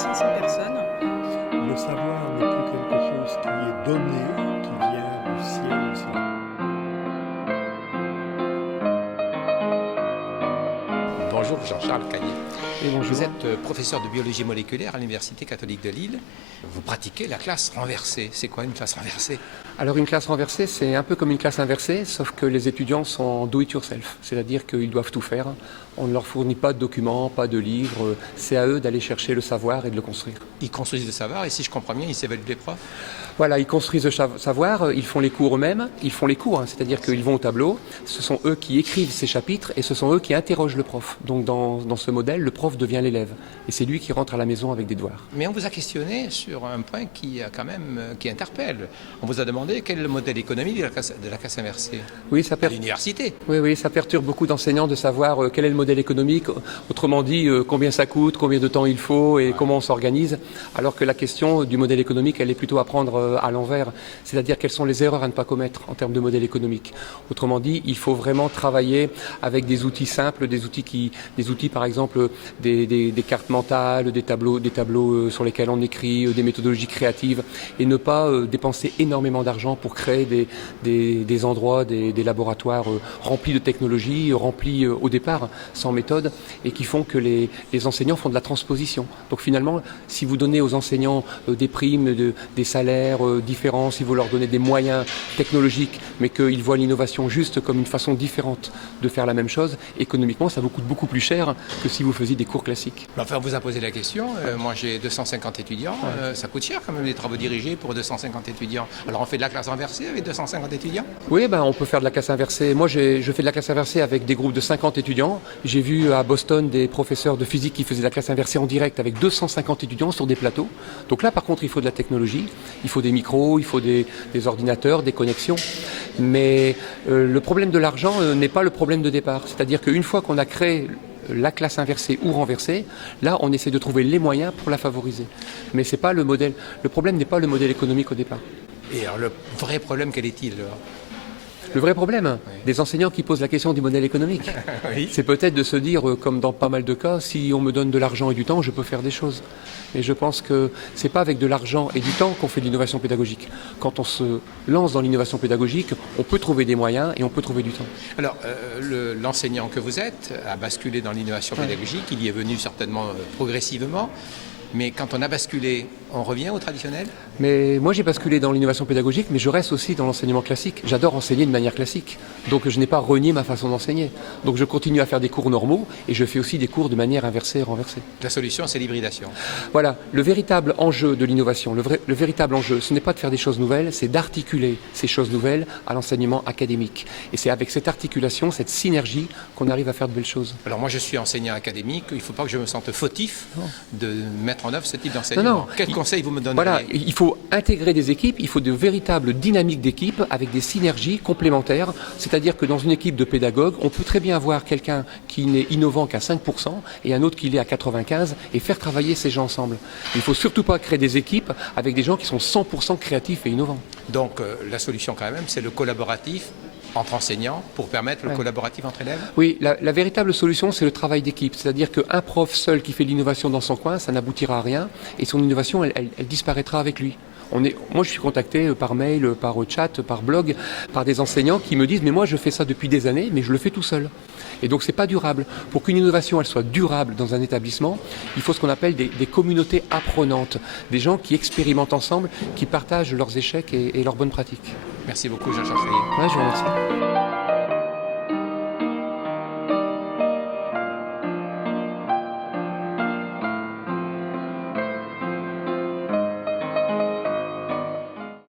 1500 personnes. Le savoir n'est plus quelque chose qui est donné, qui vient du ciel au ciel. Bonjour Jean-Charles Caillé. Et bonjour. Vous êtes professeur de biologie moléculaire à l'Université catholique de Lille. Vous pratiquez la classe renversée. C'est quoi une classe renversée? Alors une classe renversée, c'est un peu comme une classe inversée, sauf que les étudiants sont do it yourself, c'est-à-dire qu'ils doivent tout faire. On ne leur fournit pas de documents, pas de livres, c'est à eux d'aller chercher le savoir et de le construire. Ils construisent le savoir et si je comprends bien, ils s'évaluent les profs? Voilà, ils construisent le savoir, ils font les cours eux-mêmes, ils font les cours, c'est-à-dire qu'ils vont au tableau, ce sont eux qui écrivent ces chapitres et ce sont eux qui interrogent le prof. Donc dans ce modèle, le prof devient l'élève et c'est lui qui rentre à la maison avec des devoirs. Mais on vous a questionné sur un point qui interpelle. On vous a demandé quel est le modèle économique de la classe inversée Oui, à l'université. Oui, ça perturbe beaucoup d'enseignants de savoir quel est le modèle économique, autrement dit combien ça coûte, combien de temps il faut et comment on s'organise, alors que la question du modèle économique, elle est plutôt à prendre à l'envers, c'est-à-dire quelles sont les erreurs à ne pas commettre en termes de modèle économique. Autrement dit, il faut vraiment travailler avec des outils simples, des outils par exemple des cartes mentales, des tableaux sur lesquels on écrit, des méthodologies créatives et ne pas dépenser énormément d'argent pour créer des endroits, des laboratoires remplis de technologies, remplis au départ sans méthode et qui font que les enseignants font de la transposition. Donc finalement, si vous donnez aux enseignants des primes, des salaires différents, si vous leur donnez des moyens technologiques, mais qu'ils voient l'innovation juste comme une façon différente de faire la même chose, économiquement, ça vous coûte beaucoup plus cher que si vous faisiez des cours classiques. Enfin, on vous a posé la question. Moi, j'ai 250 étudiants. Ça coûte cher quand même les travaux dirigés pour 250 étudiants. Alors, on fait de la classe renversée avec 250 étudiants? Oui, on peut faire de la classe inversée. Moi, je fais de la classe inversée avec des groupes de 50 étudiants. J'ai vu à Boston des professeurs de physique qui faisaient de la classe inversée en direct avec 250 étudiants sur des plateaux. Donc là, par contre, il faut de la technologie. Il faut des micros, il faut des ordinateurs, des connexions. Mais le problème de l'argent n'est pas le problème de départ. C'est-à-dire qu'une fois qu'on a créé la classe inversée ou renversée, là on essaie de trouver les moyens pour la favoriser. Mais c'est pas le modèle. Le problème n'est pas le modèle économique au départ. Et alors le vrai problème, quel est-il alors? Le vrai problème des enseignants qui posent la question du modèle économique, Oui. c'est peut-être de se dire, comme dans pas mal de cas, si on me donne de l'argent et du temps, je peux faire des choses. Mais je pense que c'est pas avec de l'argent et du temps qu'on fait de l'innovation pédagogique. Quand on se lance dans l'innovation pédagogique, on peut trouver des moyens et on peut trouver du temps. Alors, l'enseignant que vous êtes a basculé dans l'innovation pédagogique. Il y est venu certainement progressivement. Mais quand on a basculé, on revient au traditionnel? Mais moi j'ai basculé dans l'innovation pédagogique, mais je reste aussi dans l'enseignement classique. J'adore enseigner de manière classique. Donc je n'ai pas renié ma façon d'enseigner. Donc je continue à faire des cours normaux et je fais aussi des cours de manière inversée et renversée. La solution, c'est l'hybridation. Voilà, le véritable enjeu de l'innovation, le véritable enjeu, ce n'est pas de faire des choses nouvelles, c'est d'articuler ces choses nouvelles à l'enseignement académique. Et c'est avec cette articulation, cette synergie, qu'on arrive à faire de belles choses. Alors moi je suis enseignant académique, il ne faut pas que je me sente fautif de mettre en œuvre ce type d'enseignement. Non. Quel conseil vous me donneriez? Voilà, il faut intégrer des équipes, il faut de véritables dynamiques d'équipe avec des synergies complémentaires. C'est-à-dire que dans une équipe de pédagogues, on peut très bien avoir quelqu'un qui n'est innovant qu'à 5% et un autre qui l'est à 95% et faire travailler ces gens ensemble. Il ne faut surtout pas créer des équipes avec des gens qui sont 100% créatifs et innovants. Donc la solution quand même, c'est le collaboratif entre enseignants pour permettre le collaboratif entre élèves? Oui, la véritable solution, c'est le travail d'équipe. C'est-à-dire qu'un prof seul qui fait de l'innovation dans son coin, ça n'aboutira à rien et son innovation, elle disparaîtra avec lui. Moi, je suis contacté par mail, par chat, par blog, par des enseignants qui me disent « mais moi, je fais ça depuis des années, mais je le fais tout seul ». Et donc, c'est pas durable. Pour qu'une innovation, elle soit durable dans un établissement, il faut ce qu'on appelle des communautés apprenantes, des gens qui expérimentent ensemble, qui partagent leurs échecs et leurs bonnes pratiques. Merci beaucoup, Jean-Charles Caillé. Ouais, je vous remercie.